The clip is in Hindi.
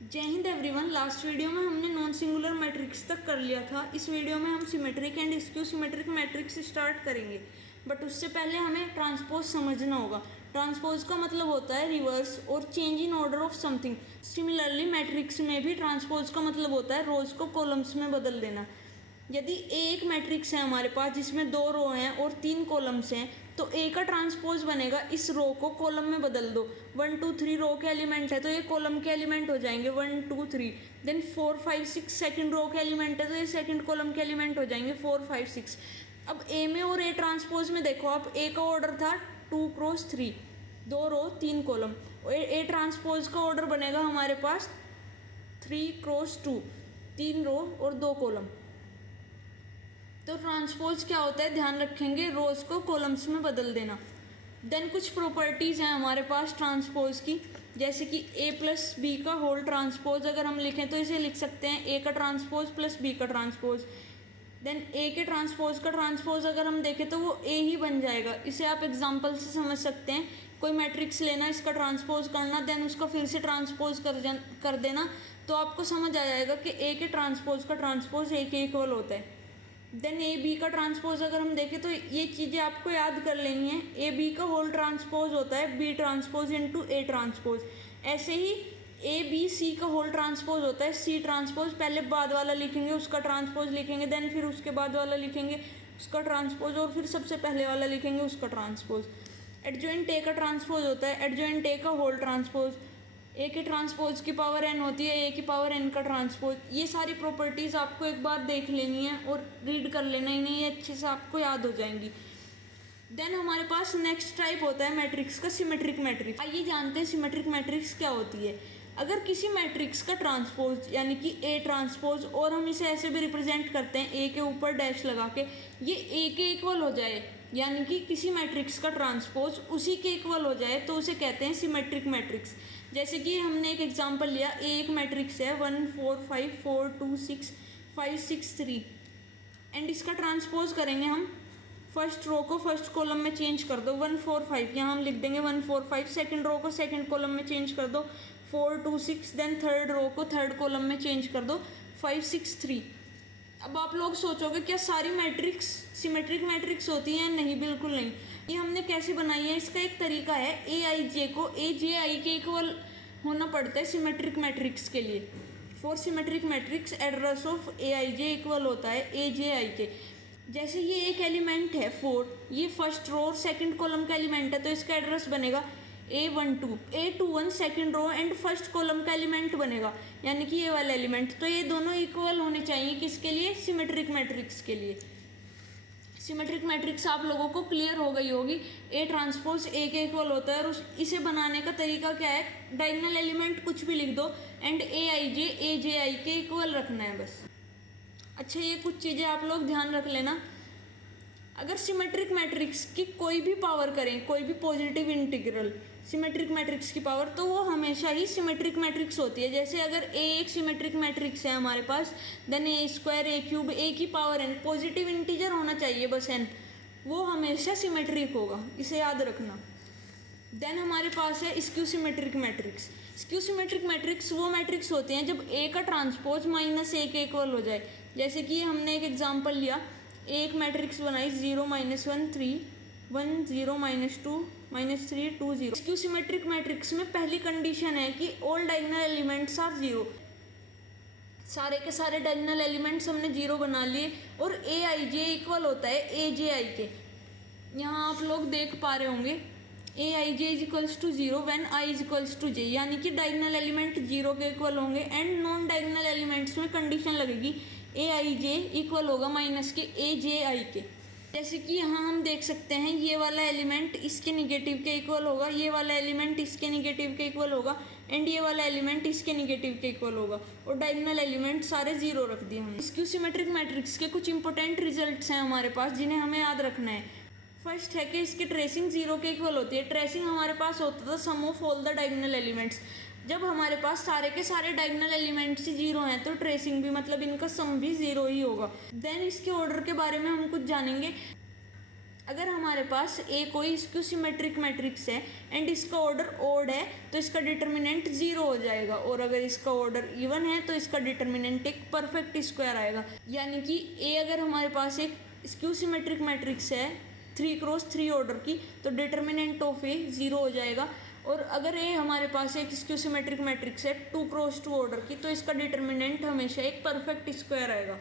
जय हिंद एवरीवन। लास्ट वीडियो में हमने नॉन सिंगुलर मैट्रिक्स तक कर लिया था। इस वीडियो में हम symmetric and skew symmetric matrix start करेंगे, बट उससे पहले हमें ट्रांसपोज समझना होगा। ट्रांसपोज का मतलब होता है रिवर्स और change in order of something. Similarly matrix में भी ट्रांसपोज का मतलब होता है रोज को कॉलम्स में बदल देना। यदि एक मैट्रिक्स है हमारे पास जिसमें 2 रो हैं और 3 कॉलम्स हैं, तो ए का ट्रांसपोज बनेगा इस रो को कॉलम में बदल दो। 1 2 3 रो के एलिमेंट है तो ये कॉलम के एलिमेंट हो जाएंगे 1 2 3। देन 4 5 6 सेकंड रो के एलिमेंट है तो ये सेकंड कॉलम के एलिमेंट हो जाएंगे 4 5 6। अब ए में और ए ट्रांसपोज में देखो, आप ए का ऑर्डर था 2 cross 3, 2 row 3 column. A transpose का ऑर्डर बनेगा हमारे पास 3 क्रॉस 2, 3 रो और 2 कॉलम। तो ट्रांसपोज क्या होता है, ध्यान रखेंगे, रोज को कॉलम्स में बदल देना। देन कुछ प्रॉपर्टीज़ हैं हमारे पास ट्रांसपोज की, जैसे कि ए प्लस बी का होल ट्रांसपोज अगर हम लिखें तो इसे लिख सकते हैं ए का ट्रांसपोज प्लस बी का ट्रांसपोज। देन ए के ट्रांसपोज का ट्रांसपोज अगर हम देखें तो वो ए ही बन जाएगा। इसे आप एग्जाम्पल से समझ सकते हैं। कोई मैट्रिक्स लेना, इसका ट्रांसपोज करना, देन उसका फिर से ट्रांसपोज कर देना, तो आपको समझ आ जाएगा कि ए के ट्रांसपोज का ट्रांसपोज ए के इक्वल होता है। देन ए बी का ट्रांसपोज अगर हम देखें तो ये चीज़ें आपको याद कर लेनी है। ए बी का होल ट्रांसपोज होता है B transpose into A transpose. ऐसे ही ए बी सी का होल ट्रांसपोज होता है सी ट्रांसपोज। पहले बाद वाला लिखेंगे, उसका ट्रांसपोज लिखेंगे, देन फिर उसके बाद वाला लिखेंगे, उसका ट्रांसपोज, और फिर सबसे पहले वाला लिखेंगे, उसका ट्रांसपोज। एडजॉइंट ए का ट्रांसपोज होता है एडजॉइंट ए का होल ट्रांसपोज। ए के ट्रांसपोज की पावर एन होती है ए की पावर एन का ट्रांसपोज। ये सारी प्रॉपर्टीज़ आपको एक बार देख लेनी है और रीड कर लेना ही नहीं, ये अच्छे से आपको याद हो जाएंगी। देन हमारे पास नेक्स्ट टाइप होता है मैट्रिक्स का सिमेट्रिक मैट्रिक्स। आइए जानते हैं सिमेट्रिक मैट्रिक्स क्या होती है। अगर किसी मैट्रिक्स का ट्रांसपोज यानी कि ए ट्रांसपोज, और हम इसे ऐसे भी रिप्रेजेंट करते हैं ए के ऊपर डैश लगा के, ये ए के इक्वल हो जाए, यानी कि किसी मैट्रिक्स का ट्रांसपोज उसी के इक्वल हो जाए, तो उसे कहते हैं सिमेट्रिक मैट्रिक्स। जैसे कि हमने एक एग्जांपल लिया, ए एक मैट्रिक्स है 1 4 5 4 2 6 5 6 3, एंड इसका ट्रांसपोज करेंगे हम। फर्स्ट रो को फर्स्ट कॉलम में चेंज कर दो 1 4 5, यहाँ हम लिख देंगे 1 4 5। सेकंड रो को सेकंड कॉलम में चेंज कर दो 4 2 6। देन थर्ड रो को थर्ड कॉलम में चेंज कर दो 5 6 3। अब आप लोग सोचोगे क्या सारी मैट्रिक्स सिमेट्रिक मैट्रिक्स होती हैं? नहीं, बिल्कुल नहीं। ये हमने कैसे बनाई है, इसका एक तरीका है, ए आई जे को ए जे आई के इक्वल होना पड़ता है सिमेट्रिक मैट्रिक्स के लिए। For symmetric matrix address of A I J equal होता है ए जे आई के। जैसे ये एक एलिमेंट है 4, ये फर्स्ट रो और सेकंड कॉलम का एलिमेंट है, तो इसका एड्रेस बनेगा A12, A21 second row and first column का एलिमेंट बनेगा, यानी कि ये वाला एलिमेंट। तो ये दोनों इक्वल होने चाहिए किसके लिए? सिमेट्रिक मैट्रिक्स के लिए। सिमेट्रिक मैट्रिक्स आप लोगों को क्लियर हो गई होगी, ए ट्रांसपोज ए के इक्वल होता है। और इसे बनाने का तरीका क्या है, डायगोनल एलिमेंट कुछ भी लिख दो एंड ए जे आई के इक्वल रखना है बस। अच्छा, ये कुछ चीज़ें आप लोग ध्यान रख लेना। अगर सिमेट्रिक मैट्रिक्स की कोई भी पावर करें, कोई भी पॉजिटिव इंटीग्रल सिमेट्रिक मैट्रिक्स की पावर, तो वो हमेशा ही सिमेट्रिक मैट्रिक्स होती है। जैसे अगर ए एक सिमेट्रिक मैट्रिक्स है हमारे पास, देन ए स्क्वायर ए क्यूब ए की पावर एन, पॉजिटिव इंटीजर होना चाहिए बस एन, वो हमेशा सिमेट्रिक होगा, इसे याद रखना। देन हमारे पास है skew symmetric matrix. Skew symmetric matrix वो मैट्रिक्स होते हैं जब ए का ट्रांसपोज माइनस ए के इक्वल हो जाए। जैसे कि हमने एक एग्जाम्पल लिया, एक मैट्रिक्स बनाई 0 -1 3 1 0 -2 -3 2 0। स्क्यू सिमेट्रिक मैट्रिक्स में पहली कंडीशन है कि ऑल डायगोनल एलिमेंट्स आर 0। सारे के सारे डायगोनल एलिमेंट्स हमने 0 बना लिए, और ए आई जे इक्वल होता है ए जे आई के। यहाँ आप लोग देख पा रहे होंगे A I J is equals to 0 when I is equals to J, यानी कि डायगोनल एलिमेंट 0 के इक्वल होंगे, एंड नॉन डायगोनल एलिमेंट्स में कंडीशन लगेगी ए आई जे इक्वल होगा माइनस के ए जे आई के। जैसे कि यहाँ हम देख सकते हैं, ये वाला एलिमेंट इसके निगेटिव के इक्वल होगा, ये वाला एलिमेंट इसके निगेटिव के इक्वल होगा, एंड ये वाला एलिमेंट इसके निगेटिव के इक्वल होगा, और डायगोनल एलिमेंट सारे 0 रख दिए हमने। स्क्यू सिमेट्रिक मैट्रिक्स के कुछ इंपॉर्टेंट रिजल्ट्स हैं हमारे पास जिन्हें हमें याद रखना है। फर्स्ट है कि इसकी ट्रेसिंग 0 के इक्वल होती है। ट्रेसिंग हमारे पास होता था sum of all the diagonal elements. जब हमारे पास सारे के सारे डायगोनल एलिमेंट्स ही 0 हैं तो ट्रेसिंग भी, मतलब इनका सम भी 0 ही होगा। देन इसके ऑर्डर के बारे में हम कुछ जानेंगे। अगर हमारे पास ए कोई स्क्यू सिमेट्रिक मैट्रिक्स है एंड इसका ऑर्डर ओड है तो इसका डिटर्मिनेंट 0 हो जाएगा, और अगर इसका ऑर्डर इवन है तो इसका डिटर्मिनेंट एक परफेक्ट स्क्वायर आएगा। यानी कि ए अगर हमारे पास एक स्क्यू सिमेट्रिक मैट्रिक्स है 3x3 ऑर्डर की, तो डिटर्मिनेंट ऑफ ए 0 हो जाएगा। और अगर ए हमारे पास एक स्क्यू सिमेट्रिक मैट्रिक्स है 2x2 ऑर्डर की, तो इसका डिटर्मिनेंट हमेशा एक परफेक्ट स्क्वायर आएगा।